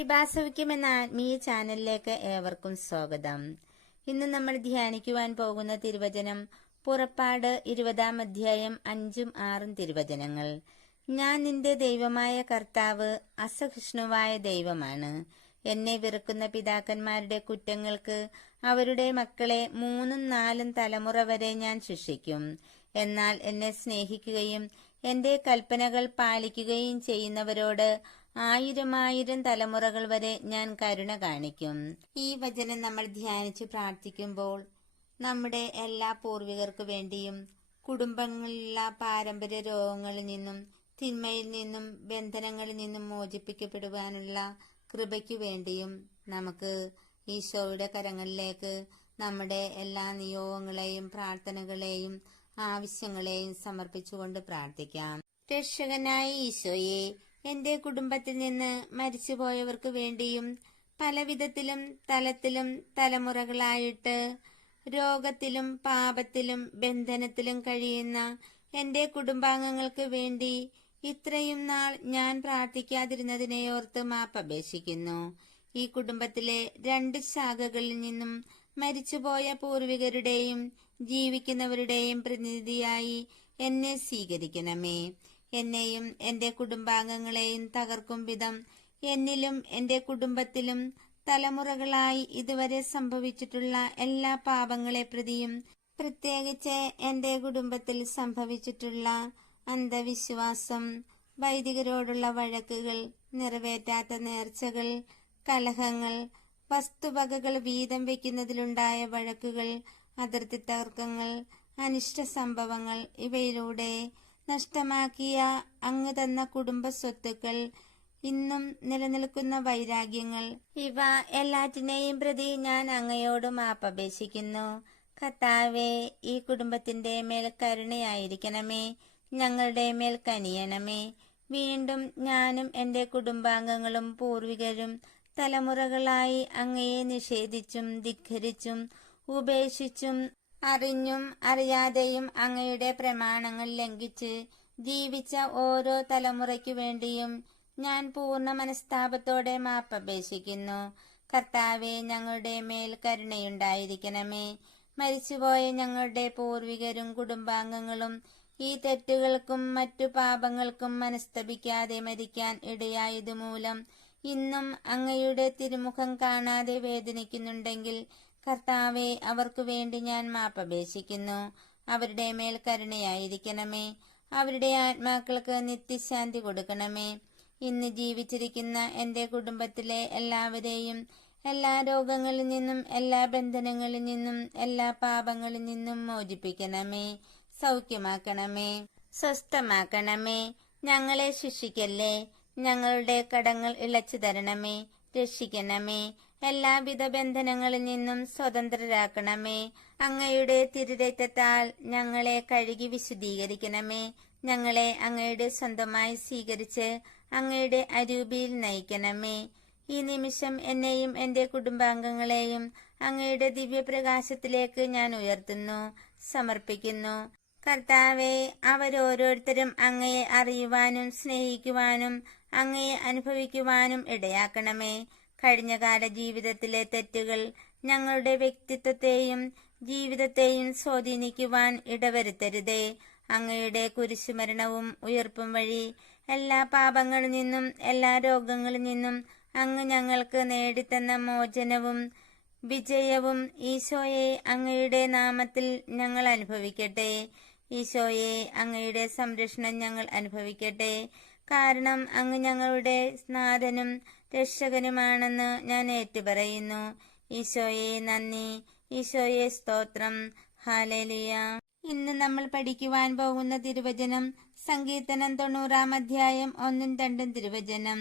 കൃപാസവിക്കും എന്ന ആത്മീയ ചാനലിലേക്ക് ഏവർക്കും സ്വാഗതം. ഇന്ന് നമ്മൾ ധ്യാനിക്കുവാൻ പോകുന്ന തിരുവചനം പുറപ്പാട് ഇരുപതാം അധ്യായം അഞ്ചും ആറും തിരുവചനങ്ങൾ. ഞാൻ നിന്റെ ദൈവമായ കർത്താവ് അസഹിഷ്ണുവായ ദൈവമാണ്. എന്നെ വെറുക്കുന്ന പിതാക്കന്മാരുടെ കുറ്റങ്ങൾക്ക് അവരുടെ മക്കളെ മൂന്നും നാലും തലമുറ വരെ ഞാൻ ശിക്ഷിക്കും. എന്നാൽ എന്നെ സ്നേഹിക്കുകയും എന്റെ കൽപ്പനകൾ പാലിക്കുകയും ചെയ്യുന്നവരോട് ആയിരം ആയിരം തലമുറകൾ വരെ ഞാൻ കരുണ കാണിക്കും. ഈ വചനം നമ്മൾ ധ്യാനിച്ച് പ്രാർത്ഥിക്കുമ്പോൾ നമ്മുടെ എല്ലാ പൂർവികർക്കു വേണ്ടിയും കുടുംബങ്ങളിലുള്ള പാരമ്പര്യ രോഗങ്ങളിൽ നിന്നും തിന്മയിൽ നിന്നും ബന്ധനങ്ങളിൽ നിന്നും മോചിപ്പിക്കപ്പെടുവാനുള്ള കൃപയ്ക്കു വേണ്ടിയും നമുക്ക് ഈശോയുടെ കരങ്ങളിലേക്ക് നമ്മുടെ എല്ലാ നിയോഗങ്ങളെയും പ്രാർത്ഥനകളെയും ആവശ്യങ്ങളെയും സമർപ്പിച്ചുകൊണ്ട് പ്രാർത്ഥിക്കാം. രക്ഷകനായ ഈശോയെ എന്റെ കുടുംബത്തിൽ നിന്ന് മരിച്ചുപോയവർക്ക് വേണ്ടിയും പലവിധത്തിലും തലത്തിലും തലമുറകളായിട്ട് രോഗത്തിലും പാപത്തിലും ബന്ധനത്തിലും കഴിയുന്ന എന്റെ കുടുംബാംഗങ്ങൾക്ക് വേണ്ടി ഇത്രയും നാൾ ഞാൻ പ്രാർത്ഥിക്കാതിരുന്നതിനെ ഓർത്ത് മാപ്പപേക്ഷിക്കുന്നു ഈ കുടുംബത്തിലെ രണ്ട് ശാഖകളിൽ നിന്നും മരിച്ചുപോയ പൂർവികരുടെയും ജീവിക്കുന്നവരുടെയും പ്രതിനിധിയായി എന്നെ സ്വീകരിക്കണമേ. എന്നെയും എന്റെ കുടുംബാംഗങ്ങളെയും തകർക്കും വിധം എന്നിലും എന്റെ കുടുംബത്തിലും തലമുറകളായി ഇതുവരെ സംഭവിച്ചിട്ടുള്ള എല്ലാ പാപങ്ങളെ പ്രതിയും പ്രത്യേകിച്ച് എന്റെ കുടുംബത്തിൽ സംഭവിച്ചിട്ടുള്ള അന്ധവിശ്വാസം വൈദികരോടുള്ള വഴക്കുകൾ നിറവേറ്റാത്ത നേർച്ചകൾ കലഹങ്ങൾ വസ്തുവകകൾ വീതം വയ്ക്കുന്നതിലുണ്ടായ വഴക്കുകൾ അതിർത്തി തർക്കങ്ങൾ അനിഷ്ട സംഭവങ്ങൾ ഇവയിലൂടെ നഷ്ടമാക്കിയ അങ്ങ് തന്ന കുടുംബ സ്വത്തുക്കൾ ഇന്നും നിലനിൽക്കുന്ന വൈരാഗ്യങ്ങൾ. ഇവ എല്ലാറ്റിനെയും പ്രതി ഞാൻ അങ്ങയോട് മാപ്പപേക്ഷിക്കുന്നു കത്താവെ ഈ കുടുംബത്തിന്റെ മേൽ കരുണയായിരിക്കണമേ. ഞങ്ങളുടെ മേൽ കനിയണമേ. വീണ്ടും ഞാനും എന്റെ കുടുംബാംഗങ്ങളും പൂർവികരും തലമുറകളായി അങ്ങയെ നിഷേധിച്ചും ധിഖരിച്ചും ഉപേക്ഷിച്ചും അറിഞ്ഞും അറിയാതെയും അങ്ങയുടെ പ്രമാണങ്ങൾ ലംഘിച്ച് ജീവിച്ച ഓരോ തലമുറയ്ക്കു വേണ്ടിയും ഞാൻ പൂർണ മനസ്താപത്തോടെ മാപ്പപേക്ഷിക്കുന്നു കർത്താവെ ഞങ്ങളുടെ മേൽ കരുണയുണ്ടായിരിക്കണമേ. മരിച്ചുപോയ ഞങ്ങളുടെ പൂർവികരും കുടുംബാംഗങ്ങളും ഈ തെറ്റുകൾക്കും മറ്റു പാപങ്ങൾക്കും മനസ്തപിക്കാതെ മരിക്കാൻ ഇടയായതുമൂലം ഇന്നും അങ്ങയുടെ തിരുമുഖം കാണാതെ വേദനിക്കുന്നുണ്ടെങ്കിൽ കർത്താവെ അവർക്കു വേണ്ടി ഞാൻ മാപ്പപേക്ഷിക്കുന്നു അവരുടെ മേൽ കരുണയായിരിക്കണമേ. അവരുടെ ആത്മാക്കൾക്ക് നിത്യശാന്തി കൊടുക്കണമേ. ഇന്ന് ജീവിച്ചിരിക്കുന്ന എന്റെ കുടുംബത്തിലെ എല്ലാവരെയും എല്ലാ രോഗങ്ങളിൽ നിന്നും എല്ലാ ബന്ധനങ്ങളിൽ നിന്നും എല്ലാ പാപങ്ങളിൽ നിന്നും മോചിപ്പിക്കണമേ. സൗഖ്യമാക്കണമേ. സ്വസ്ഥമാക്കണമേ. ഞങ്ങളെ ശിക്ഷിക്കല്ലേ. ഞങ്ങളുടെ കടങ്ങൾ ഇളച്ചു തരണമേ. രക്ഷിക്കണമേ. എല്ലാവിധ ബന്ധനങ്ങളിൽ നിന്നും സ്വതന്ത്രരാക്കണമേ. അങ്ങയുടെ തിരുരക്തത്താൽ ഞങ്ങളെ കഴുകി വിശുദ്ധീകരിക്കണമേ. ഞങ്ങളെ അങ്ങയുടെ സ്വന്തമായി സ്വീകരിച്ച് അങ്ങയുടെ അരൂപിയിൽ നയിക്കണമേ. ഈ നിമിഷം എന്നെയും എന്റെ കുടുംബാംഗങ്ങളെയും അങ്ങയുടെ ദിവ്യപ്രകാശത്തിലേക്ക് ഞാൻ ഉയർത്തുന്നു സമർപ്പിക്കുന്നു. കർത്താവെ അവരോരോരുത്തരും അങ്ങയെ അറിയുവാനും സ്നേഹിക്കുവാനും അങ്ങയെ അനുഭവിക്കുവാനും ഇടയാക്കണമേ. കഴിഞ്ഞകാല ജീവിതത്തിലെ തെറ്റുകൾ ഞങ്ങളുടെ വ്യക്തിത്വത്തെയും ജീവിതത്തെയും സ്വാധീനിക്കുവാൻ ഇടവരുത്തരുതേ. അങ്ങയുടെ കുരിശുമരണവും ഉയർപ്പും വഴി എല്ലാ പാപങ്ങളിൽ നിന്നും എല്ലാ രോഗങ്ങളിൽ നിന്നും അങ്ങ് ഞങ്ങൾക്ക് നേടിത്തന്ന മോചനവും വിജയവും ഈശോയെ അങ്ങയുടെ നാമത്തിൽ ഞങ്ങൾ അനുഭവിക്കട്ടെ. ഈശോയെ അങ്ങയുടെ സംരക്ഷണം ഞങ്ങൾ അനുഭവിക്കട്ടെ. കാരണം അങ്ങ് ഞങ്ങളുടെ നാഥനും രക്ഷകനുമാണെന്ന് ഞാൻ ഏറ്റുപറയുന്നു. ഈശോയെ നന്ദി. ഈശോയെ സ്തോത്രം. ഹാലേലിയ ഇന്ന് നമ്മൾ പഠിക്കുവാൻ പോകുന്ന തിരുവചനം സങ്കീർത്തനം തൊണ്ണൂറാം അധ്യായം ഒന്നും രണ്ടും തിരുവചനം.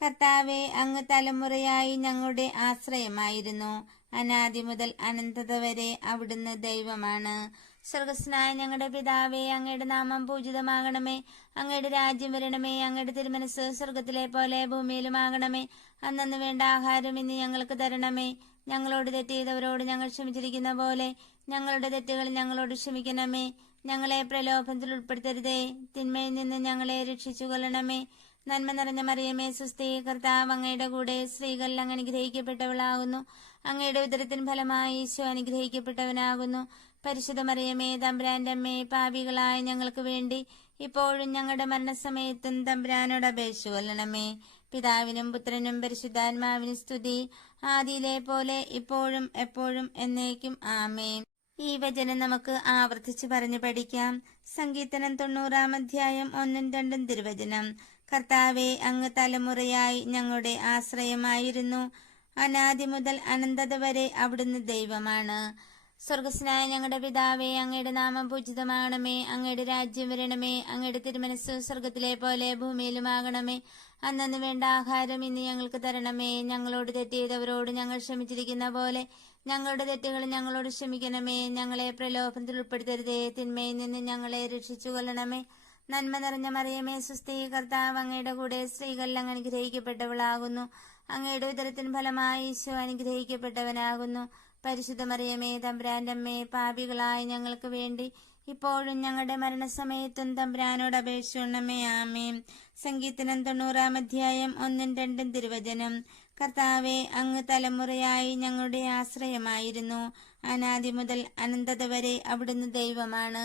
കർത്താവെ അങ്ങ് തലമുറയായി ഞങ്ങളുടെ ആശ്രയമായിരുന്നു. അനാദി മുതൽ അനന്തത വരെ അവിടുന്ന് ദൈവമാണ്. സ്വർഗസ്നായ ഞങ്ങളുടെ പിതാവേ അങ്ങയുടെ നാമം പൂജിതമാകണമേ. അങ്ങയുടെ രാജ്യം വരണമേ. അങ്ങയുടെ തിരുമനസ് സ്വർഗത്തിലെ പോലെ ഭൂമിയിലും ആകണമേ അന്നു വേണ്ട ആഹാരം ഇന്ന് ഞങ്ങൾക്ക് തരണമേ. ഞങ്ങളോട് തെറ്റ് ചെയ്തവരോട് ഞങ്ങൾ ക്ഷമിച്ചിരിക്കുന്ന പോലെ ഞങ്ങളുടെ തെറ്റുകൾ ഞങ്ങളോട് ക്ഷമിക്കണമേ. ഞങ്ങളെ പ്രലോഭനത്തിൽ ഉൾപ്പെടുത്തരുതേ. തിന്മയിൽ നിന്ന് ഞങ്ങളെ രക്ഷിച്ചു കൊള്ളണമേ നന്മ നിറഞ്ഞ മറിയമേ സുസ്ഥി കർത്താവ് അങ്ങയുടെ കൂടെ സ്ത്രീകൾ അങ്ങ് അനുഗ്രഹിക്കപ്പെട്ടവളാകുന്നു. അങ്ങയുടെ ഉദരത്തിൻ ഫലമായി ഈശോ അനുഗ്രഹിക്കപ്പെട്ടവനാകുന്നു. പരിശുദ്ധ മറിയമേ തമ്പുരാന്റെ അമ്മേ പാപികളായ ഞങ്ങൾക്ക് വേണ്ടി ഇപ്പോഴും ഞങ്ങളുടെ മരണസമയത്തും തമ്പുരാനോട് അപേക്ഷ കൊല്ലണമേ. പിതാവിനും പുത്രനും പരിശുദ്ധാത്മാവിനും സ്തുതി. ആദിയിലെ പോലെ ഇപ്പോഴും എപ്പോഴും എന്നേക്കും ആമേ ഈ വചനം നമുക്ക് ആവർത്തിച്ച് പറഞ്ഞു പഠിക്കാം. സങ്കീർത്തനം തൊണ്ണൂറാം അധ്യായം ഒന്നും രണ്ടും തിരുവചനം. കർത്താവെ അങ്ങ് തലമുറയായി ഞങ്ങളുടെ ആശ്രയമായിരുന്നു. അനാദി മുതൽ അനന്തത വരെ അവിടുന്ന് ദൈവമാണ്. സ്വർഗസ്നായ ഞങ്ങളുടെ പിതാവേ അങ്ങയുടെ നാമം പൂജിതമാകണമേ. അങ്ങയുടെ രാജ്യം വരണമേ. അങ്ങയുടെ തിരുമനസ് സ്വർഗത്തിലെ പോലെ ഭൂമിയിലുമാകണമേ. അന്നു വേണ്ട ആഹാരം ഇന്ന് ഞങ്ങൾക്ക് തരണമേ. ഞങ്ങളോട് തെറ്റിയതവരോട് ഞങ്ങൾ ക്ഷമിച്ചിരിക്കുന്ന പോലെ ഞങ്ങളുടെ തെറ്റുകൾ ഞങ്ങളോട് ക്ഷമിക്കണമേ. ഞങ്ങളെ പ്രലോഭനത്തിൽ ഉൾപ്പെടുത്തരുതേ. തിന്മയിൽ നിന്ന് ഞങ്ങളെ രക്ഷിച്ചു കൊള്ളണമേ നന്മ നിറഞ്ഞ മറിയമേ സുസ്ഥീ കർത്താവ് അങ്ങയുടെ കൂടെ സ്ത്രീകളിൽ അങ്ങ് അനുഗ്രഹിക്കപ്പെട്ടവളാകുന്നു അങ്ങയുടെ ഉദരത്തിന് ഫലമായി ഈശോ അനുഗ്രഹിക്കപ്പെട്ടവനാകുന്നു. പരിശുദ്ധ മറിയമേ തമ്പുരാന്റെ അമ്മേ പാപികളായ ഞങ്ങൾക്ക് വേണ്ടി ഇപ്പോഴും ഞങ്ങളുടെ മരണസമയത്തും തമ്പുരാനോട് അപേക്ഷിക്കണമേ ആമേം സംഗീതനം തൊണ്ണൂറാം അധ്യായം ഒന്നും രണ്ടും തിരുവചനം. കർത്താവെ അങ്ങ് തലമുറയായി ഞങ്ങളുടെ ആശ്രയമായിരുന്നു. അനാദി മുതൽ അനന്തത വരെ അവിടുന്ന് ദൈവമാണ്.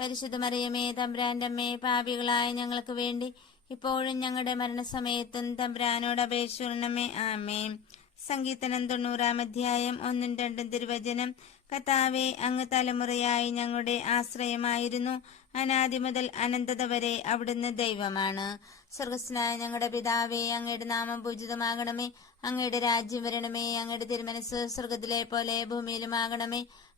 പരിശുദ്ധ മറിയമേ തമ്പ്രാന്റമ്മേ പാപികളായ ഞങ്ങൾക്ക് വേണ്ടി ഇപ്പോഴും ഞങ്ങളുടെ മരണസമയത്തും തമ്പ്രാനോട് അപേക്ഷിക്കണമേ ആമേ സങ്കീർത്തനം തൊണ്ണൂറാം അധ്യായം ഒന്നും രണ്ടും തിരുവചനം. കത്താവെ അങ്ങ് തലമുറയായി ഞങ്ങളുടെ ആശ്രയമായിരുന്നു. അനാദി മുതൽ അനന്തത വരെ അവിടുന്ന് ദൈവമാണ്. സ്വർഗസ്നായ ഞങ്ങളുടെ പിതാവേ അങ്ങയുടെ നാമം പൂജിതമാകണമേ. അങ്ങയുടെ രാജ്യം വരണമേ. അങ്ങയുടെ തിരുമനസ് സ്വർഗത്തിലെ പോലെ ഭൂമിയിലുമാകണമേ.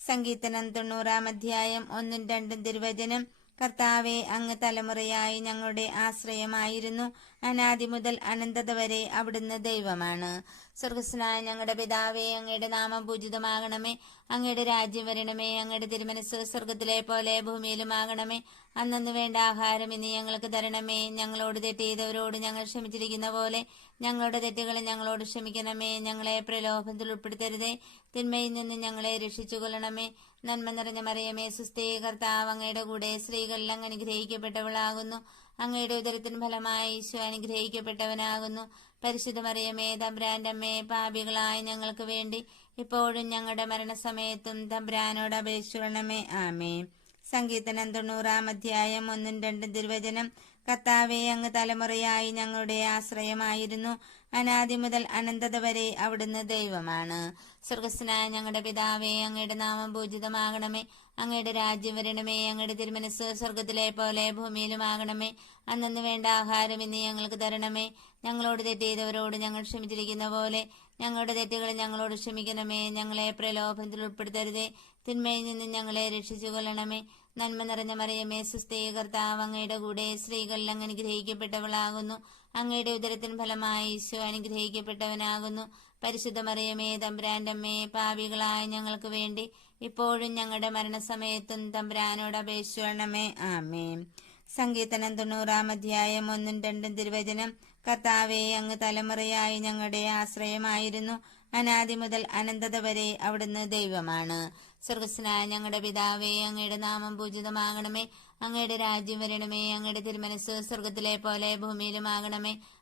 സംഗീതനം തൊണ്ണൂറാം അധ്യായം ഒന്നും രണ്ടും തിരുവചനം. കർത്താവെ അങ്ങ് തലമുറയായി ഞങ്ങളുടെ ആശ്രയമായിരുന്നു. അനാദി മുതൽ അനന്തത വരെ അവിടുന്ന് ദൈവമാണ്. സ്വർഗസ്നായ ഞങ്ങളുടെ പിതാവേ അങ്ങയുടെ നാമം പൂജിതമാകണമേ. അങ്ങയുടെ രാജ്യം വരണമേ. അങ്ങയുടെ തിരുമനസ് സ്വർഗത്തിലെ പോലെ ഭൂമിയിലും ആകണമേ അന്നു വേണ്ട ആഹാരം ഇനി ഞങ്ങൾക്ക് തരണമേ. ഞങ്ങളോട് തെറ്റ് ചെയ്തവരോട് ഞങ്ങൾ ക്ഷമിച്ചിരിക്കുന്ന പോലെ ഞങ്ങളുടെ തെറ്റുകൾ ഞങ്ങളോട് ക്ഷമിക്കണമേ. ഞങ്ങളെ പ്രലോഭത്തിൽ ഉൾപ്പെടുത്തരുതേ. തിന്മയിൽ നിന്ന് ഞങ്ങളെ രക്ഷിച്ചു കൊള്ളണമേ നന്മ നിറഞ്ഞ മറിയമേ സുസ്ഥീകർത്താവ് അങ്ങയുടെ കൂടെ സ്ത്രീകളിൽ അങ്ങ് അനുഗ്രഹിക്കപ്പെട്ടവളാകുന്നു. അങ്ങയുടെ ഉദരത്തിന് ഫലമായി ഈശോ അനുഗ്രഹിക്കപ്പെട്ടവനാകുന്നു. പരിശുദ്ധമറിയമേ മറിയമേ തമ്പ്രാന്റെ പാപികളായ ഞങ്ങൾക്ക് വേണ്ടി ഇപ്പോഴും ഞങ്ങളുടെ മരണസമയത്തും തമ്പ്രാനോട് അപേക്ഷിക്കണമേ. ആമേ സങ്കീർത്തനം തൊണ്ണൂറാം അധ്യായം ഒന്നും രണ്ടും തിരുവചനം. കർത്താവെ അങ്ങ് തലമുറയായി ഞങ്ങളുടെ ആശ്രയമായിരുന്നു. അനാദി മുതൽ അനന്തത വരെ അവിടുന്ന് ദൈവമാണ്. സ്വർഗസ്നായ ഞങ്ങളുടെ പിതാവേ അങ്ങയുടെ നാമം പൂജിതമാകണമേ. അങ്ങയുടെ രാജ്യം വരണമേ അങ്ങയുടെ തിരുമനസ് സ്വർഗത്തിലെ പോലെ ഭൂമിയിലുമാകണമേ. അന്നു വേണ്ട ആഹാരം ഇന്ന് ഞങ്ങൾക്ക് തരണമേ. ഞങ്ങളോട് തെറ്റ് ചെയ്തവരോട് ഞങ്ങൾ ക്ഷമിച്ചിരിക്കുന്ന പോലെ ഞങ്ങളുടെ തെറ്റുകൾ ഞങ്ങളോട് ക്ഷമിക്കണമേ. ഞങ്ങളെ പ്രലോഭനത്തിൽ ഉൾപ്പെടുത്തരുതേ. തിന്മയിൽ നിന്ന് ഞങ്ങളെ രക്ഷിച്ചു കൊള്ളണമേ നന്മ നിറഞ്ഞ മറിയമേ സുസ്ഥേ കർത്താവ് അങ്ങയുടെ കൂടെ സ്ത്രീകളിൽ അങ്ങ് അനുഗ്രഹിക്കപ്പെട്ടവളാകുന്നു. അങ്ങയുടെ ഉദരത്തിൻ ഫലമായ ഈശോ അനുഗ്രഹിക്കപ്പെട്ടവനാകുന്നു. പരിശുദ്ധ മറിയമേ തമ്പുരാന്റെ അമ്മേ പാപികളായ ഞങ്ങൾക്ക് വേണ്ടി ഇപ്പോഴും ഞങ്ങളുടെ മരണസമയത്തും തമ്പുരാനോട് അപേക്ഷിക്കണമേ. ആമേ സങ്കീർത്തനം തൊണ്ണൂറാം അധ്യായം ഒന്നും രണ്ടും തിരുവചനം. കർത്താവെ അങ്ങ് തലമുറയായി ഞങ്ങളുടെ ആശ്രയമായിരുന്നു. അനാദി മുതൽ അനന്തത വരെ അവിടുന്ന് ദൈവമാണ്. സ്വർഗസ്നായ ഞങ്ങളുടെ പിതാവേ അങ്ങയുടെ നാമം പൂജിതമാകണമേ. അങ്ങയുടെ രാജ്യം വരണമേ. അങ്ങയുടെ തിരുമനസ് സ്വർഗത്തിലെ പോലെ ഭൂമിയിലുമാകണമേ.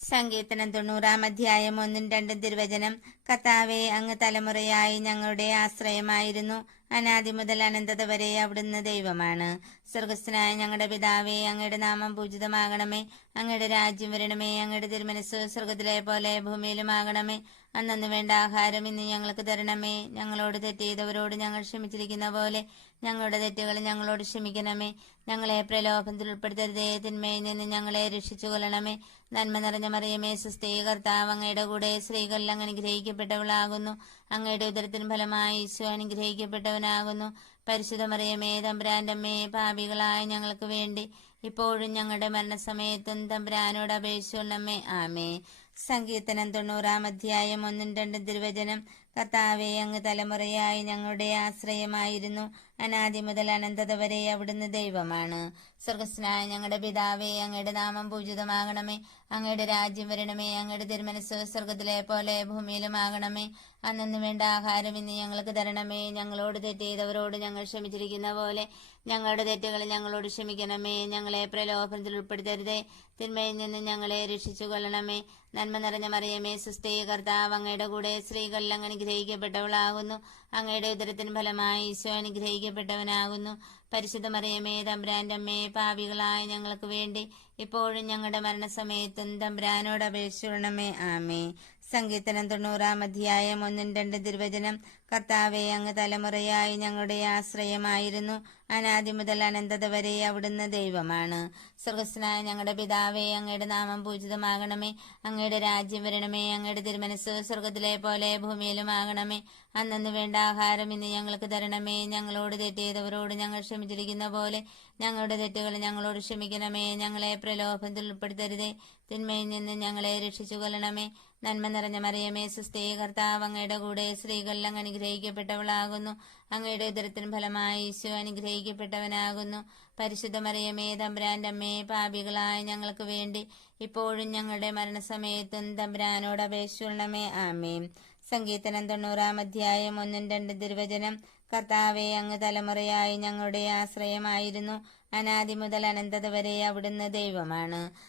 സങ്കീർത്തനം തൊണ്ണൂറാം അധ്യായം ഒന്നും രണ്ടും തിരുവചനം. കത്താവെ അങ്ങ് തലമുറയായി ഞങ്ങളുടെ ആശ്രയമായിരുന്നു. അനാദി മുതൽ അനന്തത വരെ അവിടുന്ന് ദൈവമാണ്. സ്വർഗസ്ഥനായ ഞങ്ങളുടെ പിതാവേ അങ്ങയുടെ നാമം പൂജിതമാകണമേ. അങ്ങയുടെ രാജ്യം വരണമേ. അങ്ങയുടെ തിരുമനസ് സ്വർഗത്തിലെ പോലെ ഭൂമിയിലുമാകണമേ. അന്നു വേണ്ട ആഹാരം ഇന്ന് ഞങ്ങൾക്ക് തരണമേ. ഞങ്ങളോട് തെറ്റ് ചെയ്തവരോട് ഞങ്ങൾ ക്ഷമിച്ചിരിക്കുന്ന പോലെ ഞങ്ങളുടെ തെറ്റുകൾ ഞങ്ങളോട് ക്ഷമിക്കണമേ. ഞങ്ങളെ പ്രലോഭനത്തിൽ ഉൾപ്പെടുത്തരുതേ. തിന്മയിൽ നിന്ന് ഞങ്ങളെ രക്ഷിച്ചു കൊള്ളണമേ നന്മ നിറഞ്ഞ മറിയമേ സുസ്ഥീ അങ്ങയുടെ കൂടെ സ്ത്രീകളിൽ അങ്ങ് അനുഗ്രഹിക്കപ്പെട്ടവളാകുന്നു. അങ്ങയുടെ ഉദരത്തിന് ഫലമായി ഈശോ അനുഗ്രഹിക്കപ്പെട്ടവനാകുന്നു. പരിശുദ്ധ മറിയമേ തമ്പുരാന്റെ അമ്മേ പാപികളായ ഞങ്ങൾക്ക് വേണ്ടി ഇപ്പോഴും ഞങ്ങളുടെ മരണസമയത്തും തമ്പുരാനോട് അപേക്ഷിച്ചുള്ളമ്മേ ആമേ സങ്കീർത്തനം തൊണ്ണൂറാം അധ്യായം ഒന്നും രണ്ടും തിരുവചനം. കർത്താവെ അങ്ങ് തലമുറയായി ഞങ്ങളുടെ ആശ്രയമായിരുന്നു. അനാദി മുതൽ അനന്തത വരെ അവിടുന്ന് ദൈവമാണ്. സ്വർഗസ്നായ ഞങ്ങളുടെ പിതാവേ അങ്ങയുടെ നാമം പൂജിതമാകണമേ. അങ്ങയുടെ രാജ്യം വരണമേ. അങ്ങയുടെ തിരുമനസ് സ്വർഗത്തിലെ പോലെ ഭൂമിയിലും ആകണമേ അന്നു വേണ്ട ആഹാരം ഇന്ന് ഞങ്ങൾക്ക് തരണമേ. ഞങ്ങളോട് തെറ്റ് ചെയ്തവരോട് ഞങ്ങൾ ക്ഷമിച്ചിരിക്കുന്ന പോലെ ഞങ്ങളുടെ തെറ്റുകൾ ഞങ്ങളോട് ക്ഷമിക്കണമേ. ഞങ്ങളെ പ്രലോഭനത്തിൽ ഉൾപ്പെടുത്തരുതേ. തിന്മയിൽ നിന്ന് ഞങ്ങളെ രക്ഷിച്ചു കൊള്ളണമേ നന്മ നിറഞ്ഞ മറിയമേ സുസ്ഥേ കർത്താവ് അങ്ങയുടെ കൂടെ സ്ത്രീകളിൽ അങ്ങ് അനുഗ്രഹിക്കപ്പെട്ടവളാകുന്നു. അങ്ങയുടെ ഉദരത്തിന് ഫലമായി ഈശോ അനുഗ്രഹിക്കപ്പെട്ടവനാകുന്നു. പരിശുദ്ധ മറിയമേ തമ്പുരാന്റെ അമ്മേ പാപികളായ ഞങ്ങൾക്ക് വേണ്ടി ഇപ്പോഴും ഞങ്ങളുടെ മരണസമയത്തും തമ്പ്രാനോട് അപേക്ഷിക്കണമേ. ആമേ സങ്കീർത്തനം തൊണ്ണൂറാം അധ്യായം ഒന്നും രണ്ട് തിരുവചനം കർത്താവെ അങ്ങ് തലമുറയായി ഞങ്ങളുടെ ആശ്രയമായിരുന്നു. അനാദി മുതൽ അനന്തത വരെ അവിടുന്ന് ദൈവമാണ്. സ്വർഗസ്നായ ഞങ്ങളുടെ പിതാവെ അങ്ങയുടെ നാമം പൂജിതമാകണമേ. അങ്ങയുടെ രാജ്യം വരണമേ. അങ്ങയുടെ തിരുമനസ് സ്വർഗത്തിലെ പോലെ ഭൂമിയിലും ആകണമേ അന്നു വേണ്ട ആഹാരം ഇന്ന് ഞങ്ങൾക്ക് തരണമേ. ഞങ്ങളോട് തെറ്റിയതവരോട് ഞങ്ങൾ ക്ഷമിച്ചിരിക്കുന്ന പോലെ ഞങ്ങളുടെ തെറ്റുകൾ ഞങ്ങളോട് ക്ഷമിക്കണമേ. ഞങ്ങളെ പ്രലോഭനത്തിൽ ഉൾപ്പെടുത്തരുതേ. തിന്മയിൽ നിന്ന് ഞങ്ങളെ രക്ഷിച്ചു കൊള്ളണമേ നന്മ നിറഞ്ഞ മറിയമേ സുസ്ഥേ കർത്താവ് അങ്ങയുടെ കൂടെ സ്ത്രീകളിൽ അങ്ങ് അനുഗ്രഹിക്കപ്പെട്ടവളാകുന്നു. അങ്ങയുടെ ഉദരത്തിന് ഫലമായി ഈശോ അനുഗ്രഹിക്കപ്പെട്ടവനാകുന്നു. പരിശുദ്ധ മറിയമേ തമ്പുരാന്റെ അമ്മയെ പാപികളായ ഞങ്ങൾക്ക് വേണ്ടി ഇപ്പോഴും ഞങ്ങളുടെ മരണസമയത്തും തമ്പുരാനോട് അപേക്ഷിക്കണമേ ആമേ സങ്കീർത്തനം തൊണ്ണൂറാം അധ്യായം ഒന്നും രണ്ട് തിരുവചനം. കർത്താവെ അങ്ങ് തലമുറയായി ഞങ്ങളുടെ ആശ്രയമായിരുന്നു. അനാദി മുതൽ അനന്തത വരെ അവിടുന്ന് ദൈവമാണ്.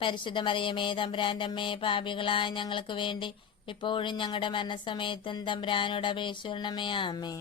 പരിശുദ്ധ മറിയമേ തമ്പുരാന്റെ അമ്മേ പാപികളായ ഞങ്ങൾക്ക് വേണ്ടി ഇപ്പോഴും ഞങ്ങളുടെ മരണസമയത്തും തമ്പുരാനോട് അപേക്ഷിക്കണമേ ആമേ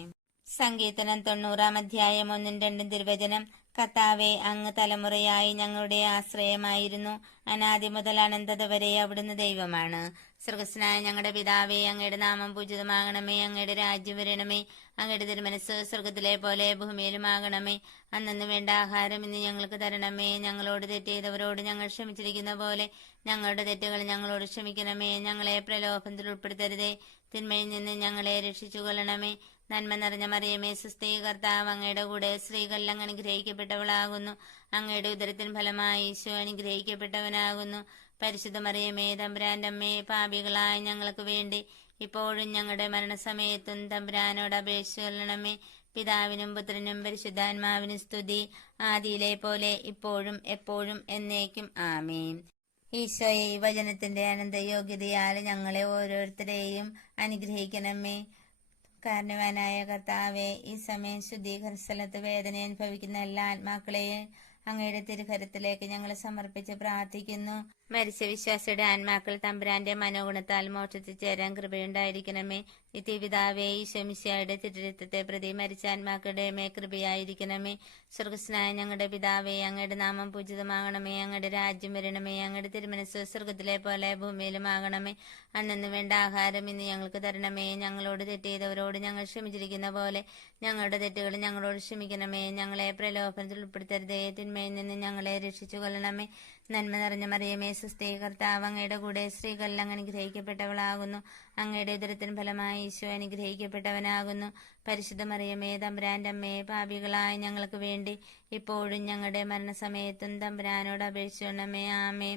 സങ്കീർത്തനം തൊണ്ണൂറാം അധ്യായം ഒന്നും രണ്ടും തിരുവചനം കർത്താവെ അങ്ങ് തലമുറയായി ഞങ്ങളുടെ ആശ്രയമായിരുന്നു. അനാദി മുതൽ അനന്തത വരെ അവിടുന്ന് ദൈവമാണ്. സ്രഗസ്നായ ഞങ്ങളുടെ പിതാവേ അങ്ങയുടെ നാമം പൂജിതമാകണമേ അങ്ങയുടെ രാജ്യം വരണമേ അങ്ങയുടെ തിരുമനസ് സ്വർഗത്തിലെ പോലെ ഭൂമിയിലുമാകണമേ. അന്നു വേണ്ട ആഹാരം ഇന്ന് ഞങ്ങൾക്ക് തരണമേ. ഞങ്ങളോട് തെറ്റ് ഞങ്ങൾ ക്ഷമിച്ചിരിക്കുന്ന പോലെ ഞങ്ങളുടെ തെറ്റുകൾ ഞങ്ങളോട് ക്ഷമിക്കണമേ. ഞങ്ങളെ പ്രലോഭനത്തിൽ ഉൾപ്പെടുത്തരുതേ. തിന്മയിൽ നിന്ന് ഞങ്ങളെ രക്ഷിച്ചു കൊള്ളണമേ നന്മ നിറഞ്ഞ മറിയമേ സുസ്ഥീ കർത്താവ് അങ്ങയുടെ കൂടെ സ്ത്രീകളിൽ അങ്ങ് അനുഗ്രഹിക്കപ്പെട്ടവളാകുന്നു. അങ്ങയുടെ ഉദരത്തിന് ഫലമായി ഈശോ അനുഗ്രഹിക്കപ്പെട്ടവനാകുന്നു. പരിശുദ്ധ മറിയമേ തമ്പുരാന്റെ അമ്മേ പാപികളായ ഞങ്ങൾക്ക് വേണ്ടി ഇപ്പോഴും ഞങ്ങളുടെ മരണസമയത്തും തമ്പുരാനോട് അപേക്ഷിക്കണമേ പിതാവിനും പുത്രനും പരിശുദ്ധാത്മാവിനും സ്തുതി. ആദിയിലെ പോലെ ഇപ്പോഴും എപ്പോഴും എന്നേക്കും. ആമേൻ. ഈശോയെ ഈ വചനത്തിന്റെ അനന്തയോഗ്യതയാൽ ഞങ്ങളെ ഓരോരുത്തരെയും അനുഗ്രഹിക്കണമേ. കാരണവാനായ കർത്താവെ ഈ സമയം ശുദ്ധീകരണ സ്ഥലത്ത് വേദന അനുഭവിക്കുന്ന എല്ലാ ആത്മാക്കളെയും അങ്ങയുടെ തിരുഹരത്തിലേക്ക് ഞങ്ങൾ സമർപ്പിച്ച് പ്രാർത്ഥിക്കുന്നു. മരിച്ച വിശ്വാസിയുടെ ആത്മാക്കൾ തമ്പുരാന്റെ മനോഗുണത്താൽ മോക്ഷത്തിൽ ചേരാൻ കൃപയുണ്ടായിരിക്കണമേ. നിത്യപിതാവേ ഈശോമിശിയായുടെ തിരുരത്വത്തെ പ്രതി മരിച്ച മേ കൃപയായിരിക്കണമേ. സ്വർഗസ്നായ ഞങ്ങളുടെ പിതാവേ അങ്ങയുടെ നാമം പൂജിതമാകണമേ. അങ്ങയുടെ രാജ്യം വരണമേ. അങ്ങയുടെ തിരുമനസ് സ്വർഗത്തിലെ പോലെ ഭൂമിയിലും ആകണമേ അന്നു വേണ്ട ആഹാരം ഇന്ന് ഞങ്ങൾക്ക് തരണമേ. ഞങ്ങളോട് തെറ്റ് ചെയ്തവരോട് ഞങ്ങൾ ക്ഷമിച്ചിരിക്കുന്ന പോലെ ഞങ്ങളുടെ തെറ്റുകൾ ഞങ്ങളോട് ക്ഷമിക്കണമേ. ഞങ്ങളെ പ്രലോഭനത്തിൽ ഉൾപ്പെടുത്തരുതേ. തിന്മയിൽ നിന്ന് ഞങ്ങളെ രക്ഷിച്ചു കൊള്ളണമേ നന്മ നിറഞ്ഞ മറിയമേ സുസ്ഥീകർത്താവ് അങ്ങയുടെ കൂടെ സ്ത്രീകളിൽ അങ്ങനെ അനുഗ്രഹിക്കപ്പെട്ടവളാകുന്നു. അങ്ങയുടെ ഉദരത്തിന് ഫലമായി ഈശോ അനുഗ്രഹിക്കപ്പെട്ടവനാകുന്നു. പരിശുദ്ധ മറിയമേ തമ്പുരാന്റെ അമ്മയെ പാപികളായ ഞങ്ങൾക്ക് വേണ്ടി ഇപ്പോഴും ഞങ്ങളുടെ മരണസമയത്തും തമ്പുരാനോട് അപേക്ഷിച്ചോണമേ ആമേ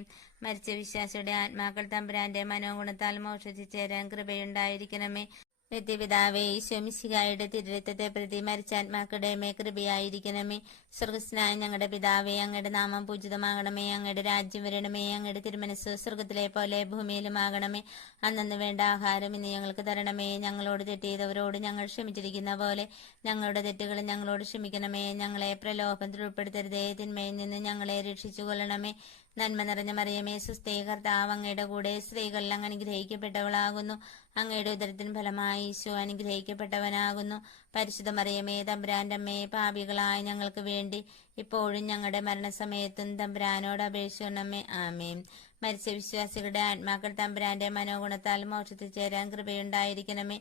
മരിച്ച വിശ്വാസിയുടെ ആത്മാക്കൾ തമ്പുരാന്റെ മനോഗുണത്താൽ മോഷിച്ചു ചേരാൻ കൃപയുണ്ടായിരിക്കണമേ. നിത്യപിതാവേ ഈശോമിശിഹായുടെ തിരുരത്വത്തെ പ്രതി മരിച്ചാത്മാക്കളുടെ മേ കൃപയായിരിക്കണമേ സ്വർഗസ്നായ ഞങ്ങളുടെ പിതാവേ അങ്ങയുടെ നാമം പൂജിതമാകണമേ. അങ്ങയുടെ രാജ്യം വരണമേ. അങ്ങയുടെ തിരുമനസ് സ്വർഗത്തിലെ പോലെ ഭൂമിയിലും ആകണമേ അന്നു വേണ്ട ആഹാരം ഇന്ന് ഞങ്ങൾക്ക് തരണമേ. ഞങ്ങളോട് തെറ്റിയതവരോട് ഞങ്ങൾ ക്ഷമിച്ചിരിക്കുന്ന പോലെ ഞങ്ങളുടെ തെറ്റുകൾ ഞങ്ങളോട് ക്ഷമിക്കണമേ. ഞങ്ങളെ പ്രലോഭനത്തിൽ ഉൾപ്പെടുത്തരുതേ തിന്മയിൽ നിന്ന് ഞങ്ങളെ രക്ഷിച്ചു കൊള്ളണമേ നന്മ നിറഞ്ഞ മറിയമേ സുസ്ഥേ കർത്താവ് അങ്ങയുടെ കൂടെ സ്ത്രീകളിൽ അങ്ങ് അനുഗ്രഹിക്കപ്പെട്ടവളാകുന്നു. അങ്ങയുടെ ഉദരത്തിന് ഫലമായി ഈശോ അനുഗ്രഹിക്കപ്പെട്ടവനാകുന്നു. പരിശുദ്ധ മറിയമേ തമ്പുരാന്റെ അമ്മയെ പാപികളായ ഞങ്ങൾക്ക് വേണ്ടി ഇപ്പോഴും ഞങ്ങളുടെ മരണസമയത്തും തമ്പുരാനോട് അപേക്ഷിക്കണമേ ആമേ മരിച്ച വിശ്വാസികളുടെ ആത്മാക്കൾ തമ്പുരാന്റെ മനോഗുണത്താൽ മോക്ഷത്തിൽ ചേരാൻ കൃപയുണ്ടായിരിക്കണമേ.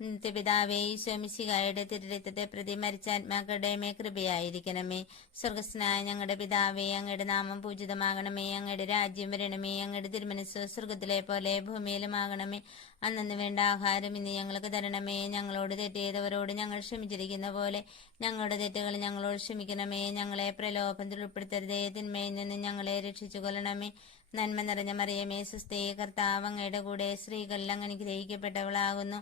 നിത്യപിതാവേ ഈശോമിശികായുടെ തിരുരക്തത്തെ പ്രതി മരിച്ച ആത്മാക്കളുടെ മേ കൃപയായിരിക്കണമേ. സ്വർഗസ്നായ ഞങ്ങളുടെ പിതാവേ അങ്ങയുടെ നാമം പൂജിതമാകണമേ. അങ്ങയുടെ രാജ്യം വരണമേ. അങ്ങയുടെ തിരുമനസ് സ്വർഗത്തിലെ പോലെ ഭൂമിയിലുമാകണമേ. അന്നു വേണ്ട ആഹാരം ഇന്ന് ഞങ്ങൾക്ക് തരണമേ. ഞങ്ങളോട് തെറ്റിയതവരോട് ഞങ്ങൾ ക്ഷമിച്ചിരിക്കുന്ന പോലെ ഞങ്ങളുടെ തെറ്റുകൾ ഞങ്ങളോട് ക്ഷമിക്കണമേ. ഞങ്ങളെ പ്രലോഭനത്തിൽ ഉൾപ്പെടുത്തരുതേ. തിന്മയിൽ നിന്ന് ഞങ്ങളെ രക്ഷിച്ചു കൊള്ളണമേ നന്മ നിറഞ്ഞ മറിയമേ സുസ്ഥേ കർത്താവ് അങ്ങയുടെ കൂടെ സ്ത്രീകളിൽ അങ്ങ് അനുഗ്രഹിക്കപ്പെട്ടവളാകുന്നു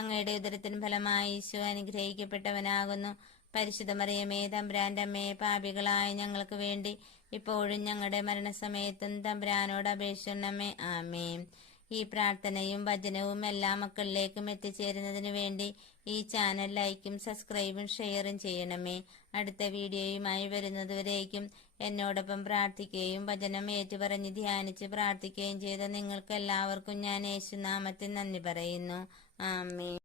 അങ്ങയുടെ ഉദരത്തിന് ഫലമായി ഈശോ അനുഗ്രഹിക്കപ്പെട്ടവനാകുന്നു പരിശുദ്ധ മറിയമേ തമ്പുരാന്റെ അമ്മയെ പാപികളായ ഞങ്ങൾക്ക് വേണ്ടി ഇപ്പോഴും ഞങ്ങളുടെ മരണസമയത്തും തമ്പുരാനോട് അപേക്ഷിക്കണമേ. ആമേ ഈ പ്രാർത്ഥനയും വചനവും എല്ലാ മക്കളിലേക്കും എത്തിച്ചേരുന്നതിനു വേണ്ടി ഈ ചാനൽ ലൈക്കും സബ്സ്ക്രൈബും ഷെയറും ചെയ്യണമേ. അടുത്ത വീഡിയോയുമായി വരുന്നതുവരേക്കും എന്നോടൊപ്പം പ്രാർത്ഥിക്കുകയും വചനം ഏറ്റുപറഞ്ഞ് ധ്യാനിച്ച് പ്രാർത്ഥിക്കുകയും ചെയ്ത നിങ്ങൾക്കെല്ലാവർക്കും ഞാൻ യേശുനാമത്തിൽ നന്ദി പറയുന്നു. ആമേ